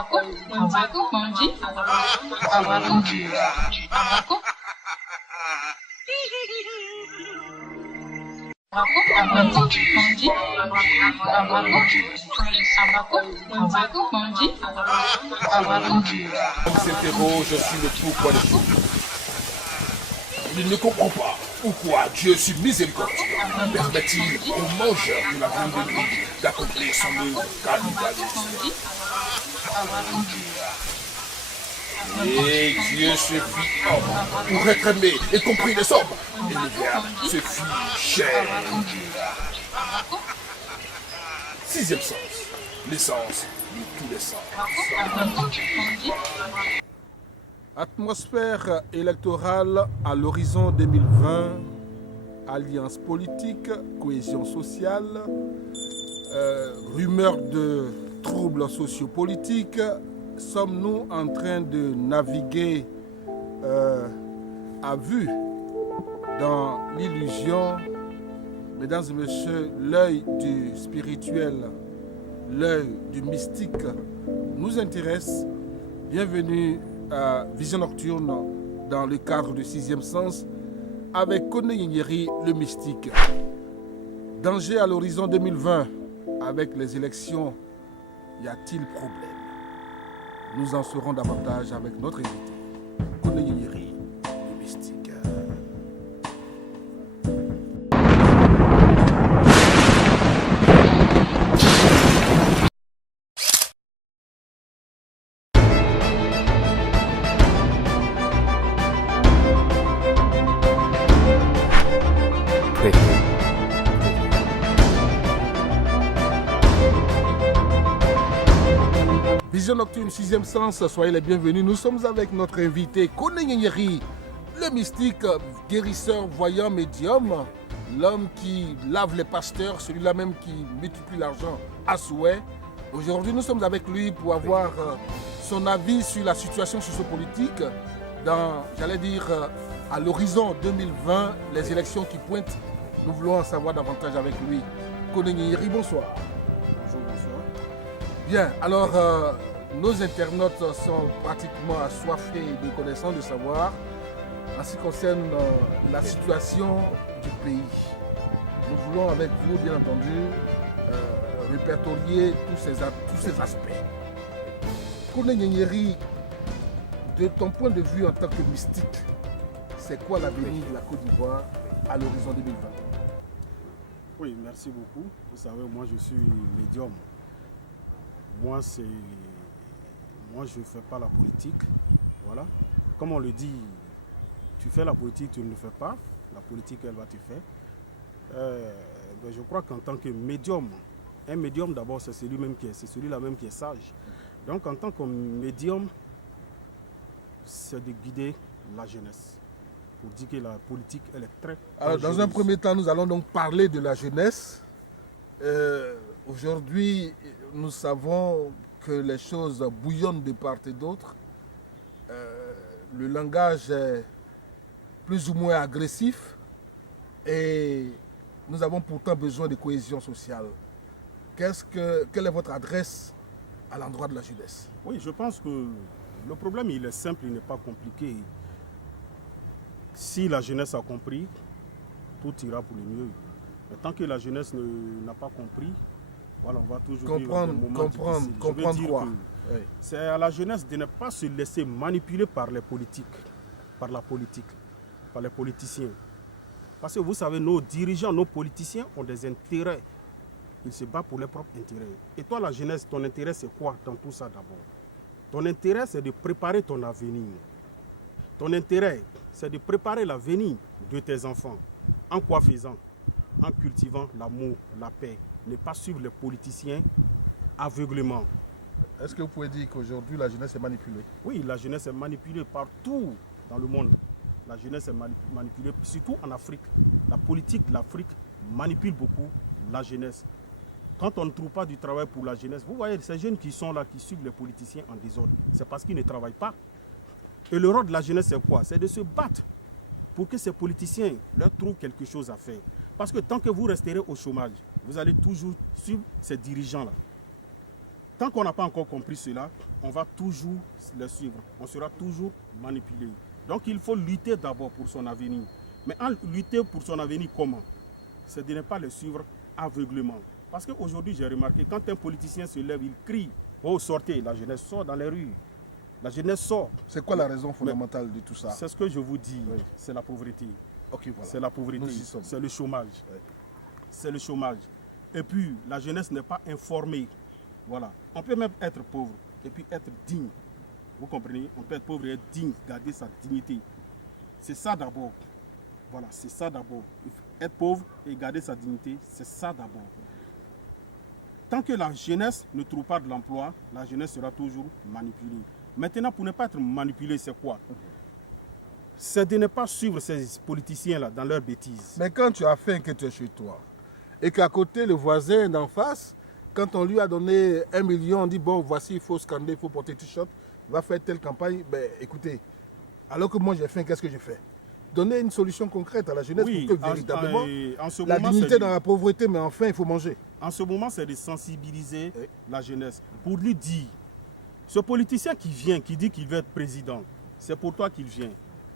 On s'interroge sur le pourquoi des choses. Il ne comprend pas pourquoi Dieu, sur miséricordieux, permet-il aux mangeurs de la viande de nuit d'accomplir son œuvre capitaliste. Et Dieu se fit homme pour être aimé et compris des hommes. Et le Verbe se fit chair. Sixième sens, l'essence de tous les sens. Atmosphère électorale à l'horizon 2020, alliance politique, cohésion sociale, rumeurs de troubles sociopolitiques. Sommes-nous en train de naviguer à vue dans l'illusion? Mesdames et messieurs, l'œil du spirituel, l'œil du mystique nous intéresse. Bienvenue à Vision Nocturne dans le cadre du sixième sens avec Kone Yenyeri, le mystique. Danger à l'horizon 2020 avec les élections, y a-t-il problème? Nous en saurons davantage avec notre invité, Kone Yenyeri, le mystique. Vision Nocturne, sixième sens, soyez les bienvenus. Nous sommes avec notre invité, Kone Yenyeri, le mystique, guérisseur, voyant, médium, l'homme qui lave les pasteurs, celui-là même qui multiplie l'argent à souhait. Aujourd'hui, nous sommes avec lui pour avoir son avis sur la situation sociopolitique dans, j'allais dire, à l'horizon 2020, les élections qui pointent. Nous voulons en savoir davantage avec lui. Kone Yenyeri, bonsoir. Bonjour, bonsoir. Bien, alors nos internautes sont pratiquement assoiffés de connaissances, de savoir en ce qui concerne la situation du pays. Nous voulons avec vous, bien entendu, répertorier tous ces aspects. Kone Yenyeri, de ton point de vue en tant que mystique, c'est quoi l'avenir de la Côte d'Ivoire à l'horizon 2020? Oui, merci beaucoup. Vous savez, moi je suis médium. Moi, je ne fais pas la politique. Voilà. Comme on le dit, tu fais la politique, tu ne le fais pas. La politique, elle va te faire. Je crois qu'en tant que médium, un médium d'abord, c'est celui-là même qui est sage. Donc en tant que médium, c'est de guider la jeunesse. Pour dire que la politique, elle est très... Alors, dans un premier temps, nous allons donc parler de la jeunesse. Aujourd'hui, nous savons que les choses bouillonnent de part et d'autre. Le langage est plus ou moins agressif et nous avons pourtant besoin de cohésion sociale. Quelle est votre adresse à l'endroit de la jeunesse? Oui, je pense que le problème, il est simple, il n'est pas compliqué. Si la jeunesse a compris, tout ira pour le mieux. Mais tant que la jeunesse n'a pas compris, voilà, on va toujours vivre des moments difficiles. Comprendre quoi? Oui. C'est à la jeunesse de ne pas se laisser manipuler par les politiques, par la politique, par les politiciens. Parce que vous savez, nos dirigeants, nos politiciens ont des intérêts. Ils se battent pour leurs propres intérêts. Et toi, la jeunesse, ton intérêt, c'est quoi dans tout ça d'abord? Ton intérêt, c'est de préparer ton avenir. Ton intérêt, c'est de préparer l'avenir de tes enfants. En quoi faisant? En cultivant l'amour, la paix. Ne pas suivre les politiciens aveuglément. Est-ce que vous pouvez dire qu'aujourd'hui, la jeunesse est manipulée? Oui, la jeunesse est manipulée partout dans le monde. La jeunesse est manipulée, surtout en Afrique. La politique de l'Afrique manipule beaucoup la jeunesse. Quand on ne trouve pas du travail pour la jeunesse, vous voyez, ces jeunes qui sont là, qui suivent les politiciens en désordre, c'est parce qu'ils ne travaillent pas. Et le rôle de la jeunesse, c'est quoi? C'est de se battre pour que ces politiciens leur trouvent quelque chose à faire. Parce que tant que vous resterez au chômage, vous allez toujours suivre ces dirigeants-là. Tant qu'on n'a pas encore compris cela, on va toujours le suivre. On sera toujours manipulé. Donc il faut lutter d'abord pour son avenir. Mais en lutter pour son avenir, comment? C'est de ne pas le suivre aveuglément. Parce qu'aujourd'hui, j'ai remarqué, quand un politicien se lève, il crie, oh sortez, la jeunesse sort dans les rues. La jeunesse sort. C'est quoi la raison fondamentale de tout ça? C'est ce que je vous dis, oui. C'est la pauvreté. Ok, voilà. C'est la pauvreté, c'est le chômage. Oui. C'est le chômage. Et puis, la jeunesse n'est pas informée. Voilà. On peut même être pauvre et puis être digne. Vous comprenez? On peut être pauvre et être digne, garder sa dignité. C'est ça d'abord. Voilà, c'est ça d'abord. Être pauvre et garder sa dignité, c'est ça d'abord. Tant que la jeunesse ne trouve pas de l'emploi, la jeunesse sera toujours manipulée. Maintenant, pour ne pas être manipulé, c'est quoi? C'est de ne pas suivre ces politiciens-là dans leurs bêtises. Mais quand tu as faim, que tu es chez toi, et qu'à côté, le voisin d'en face, quand on lui a donné 1 million, on dit, bon, voici, il faut scander, il faut porter t-shirt, il va faire telle campagne. Ben, écoutez, alors que moi j'ai faim, qu'est-ce que je fais? Donner une solution concrète à la jeunesse pour que véritablement, la dignité dans la pauvreté, mais enfin, il faut manger. En ce moment, c'est de sensibiliser la jeunesse pour lui dire, ce politicien qui vient, qui dit qu'il veut être président, c'est pour toi qu'il vient.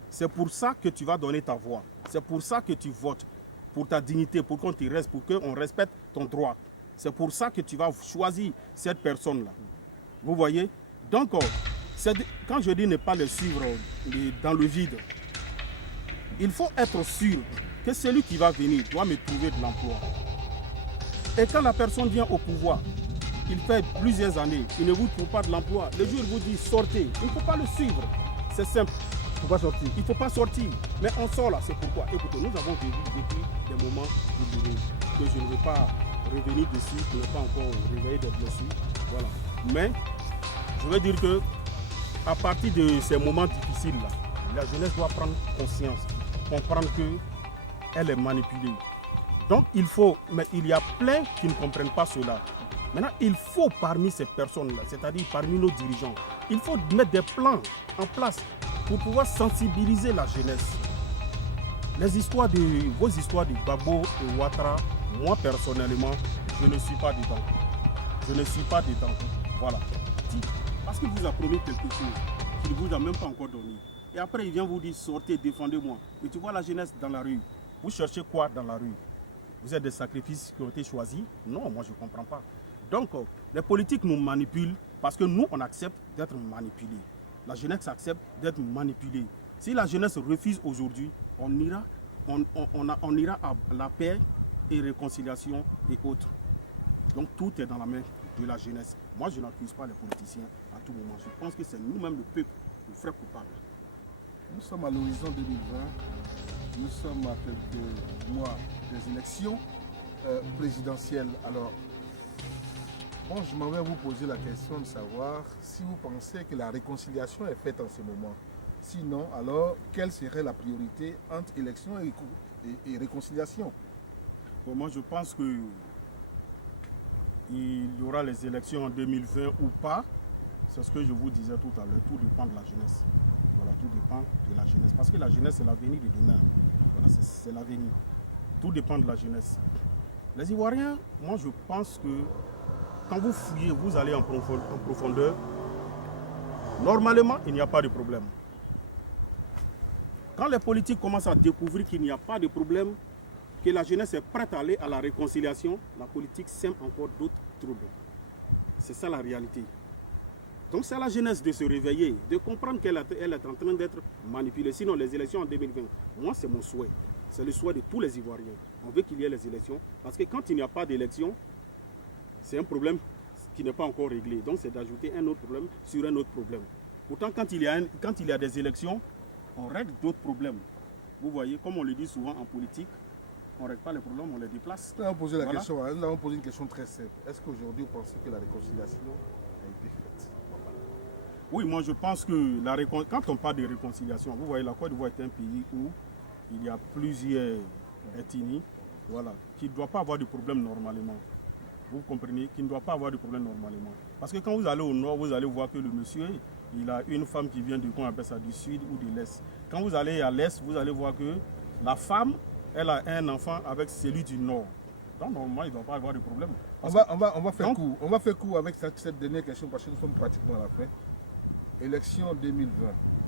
C'est pour ça que tu vas donner ta voix. C'est pour ça que tu votes, pour ta dignité, pour qu'on te reste, pour qu'on respecte ton droit. C'est pour ça que tu vas choisir cette personne-là. Vous voyez? Donc, quand je dis ne pas le suivre dans le vide, il faut être sûr que celui qui va venir doit me trouver de l'emploi. Et quand la personne vient au pouvoir, il fait plusieurs années, il ne vous trouve pas de l'emploi. Le jour où il vous dit sortez, il ne faut pas le suivre. C'est simple. Il ne faut pas sortir. Il ne faut pas sortir. Mais on sort là, c'est pourquoi. Écoutez, nous avons vécu des moments que je ne vais pas revenir dessus, pour ne pas encore réveiller des blessures. Voilà. Mais je veux dire que à partir de ces moments difficiles-là, la jeunesse doit prendre conscience, comprendre qu'elle est manipulée. Donc mais il y a plein qui ne comprennent pas cela. Maintenant, il faut parmi ces personnes-là, c'est-à-dire parmi nos dirigeants, il faut mettre des plans en place pour pouvoir sensibiliser la jeunesse. Vos histoires de Gbagbo et Ouattara, moi personnellement, je ne suis pas dedans. Je ne suis pas dedans. Voilà. Parce qu'il vous a promis quelque chose qu'il ne vous a même pas encore donné. Et après, il vient vous dire, sortez, défendez-moi. Et tu vois la jeunesse dans la rue. Vous cherchez quoi dans la rue? Vous êtes des sacrifices qui ont été choisis? Non, moi je ne comprends pas. Donc, les politiques nous manipulent parce que nous, on accepte d'être manipulés. La jeunesse accepte d'être manipulée. Si la jeunesse refuse aujourd'hui, on ira à la paix et réconciliation et autres. Donc, tout est dans la main de la jeunesse. Moi, je n'accuse pas les politiciens à tout moment. Je pense que c'est nous-mêmes, le peuple, le vrai coupable. Nous sommes à l'horizon 2020. Nous sommes à quelques mois des élections présidentielles. Alors, bon, je m'en vais vous poser la question de savoir si vous pensez que la réconciliation est faite en ce moment. Sinon, alors, quelle serait la priorité entre élection et réconciliation? Bon, moi, je pense que il y aura les élections en 2020 ou pas. C'est ce que je vous disais tout à l'heure. Tout dépend de la jeunesse. Voilà, tout dépend de la jeunesse. Parce que la jeunesse, c'est l'avenir de demain. Voilà, c'est l'avenir. Tout dépend de la jeunesse. Les Ivoiriens, moi, je pense que quand vous fouillez, vous allez en profondeur. Normalement, il n'y a pas de problème. Quand les politiques commencent à découvrir qu'il n'y a pas de problème, que la jeunesse est prête à aller à la réconciliation, la politique sème encore d'autres troubles. C'est ça la réalité. Donc c'est à la jeunesse de se réveiller, de comprendre qu'elle est en train d'être manipulée. Sinon, les élections en 2020, moi c'est mon souhait. C'est le souhait de tous les Ivoiriens. On veut qu'il y ait les élections, parce que quand il n'y a pas d'élection, c'est un problème qui n'est pas encore réglé. Donc c'est d'ajouter un autre problème sur un autre problème. Pourtant, quand il y a des élections, on règle d'autres problèmes. Vous voyez, comme on le dit souvent en politique, on ne règle pas les problèmes, on les déplace. Nous avons posé une question très simple. Est-ce qu'aujourd'hui, vous pensez que la réconciliation a été faite? Oui, moi je pense que quand on parle de réconciliation, vous voyez, la Côte d'Ivoire est un pays où il y a plusieurs ethnies, voilà, qui ne doivent pas avoir de problème normalement. Vous comprenez? Qui ne doit pas avoir de problème normalement. Parce que quand vous allez au nord, vous allez voir que le monsieur, il a une femme qui vient qu'on appelle ça du sud ou de l'est. Quand vous allez à l'est, vous allez voir que la femme, elle a un enfant avec celui du nord. Donc normalement, il ne doit pas avoir de problème. On va faire Donc- court. On va faire court avec cette dernière question parce que nous sommes pratiquement à la fin. Élection 2020.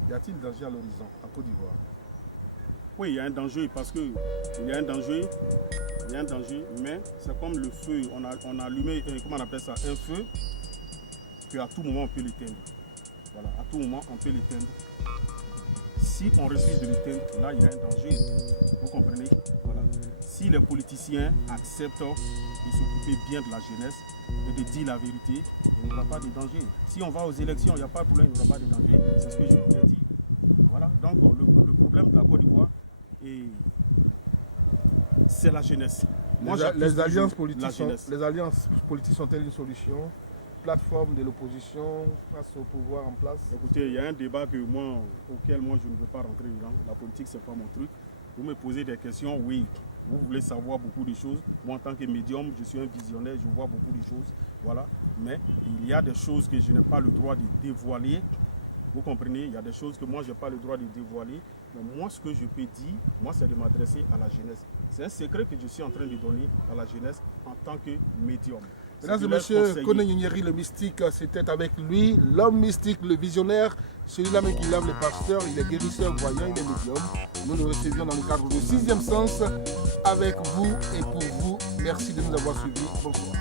Y a-t-il danger à l'horizon en Côte d'Ivoire? Oui, il y a un danger parce que il y a un danger, mais c'est comme le feu. On a allumé, comment on appelle ça, un feu, qu'à tout moment on peut l'éteindre. Voilà, à tout moment on peut l'éteindre. Si on refuse de l'éteindre, là il y a un danger. Vous comprenez? Voilà. Si les politiciens acceptent de s'occuper bien de la jeunesse et de dire la vérité, il n'y aura pas de danger. Si on va aux élections, il n'y a pas de problème, il n'y aura pas de danger. C'est ce que je vous ai dit. Voilà. Donc le problème de la Côte d'Ivoire, c'est la jeunesse. Moi, j'accuse Les toujours alliances politiques sont-elles une solution? Plateforme de l'opposition face au pouvoir en place? Écoutez, il y a un débat auquel moi je ne veux pas rentrer dedans. La politique, c'est pas mon truc. Vous me posez des questions, oui. Vous voulez savoir beaucoup de choses. Moi, en tant que médium, je suis un visionnaire, je vois beaucoup de choses. Voilà. Mais il y a des choses que je n'ai pas le droit de dévoiler. Vous comprenez? Il y a des choses que moi, je n'ai pas le droit de dévoiler. Mais moi, ce que je peux dire, moi, c'est de m'adresser à la jeunesse. C'est un secret que je suis en train de donner à la jeunesse en tant que médium. Mesdames et messieurs, Kone Nyeri, le mystique, c'était avec lui, l'homme mystique, le visionnaire, celui-là même qui lave les pasteurs, il est guérisseur, voyant, il est médium. Nous le recevions dans le cadre du 6e sens avec vous et pour vous. Merci de nous avoir suivis. Bonsoir.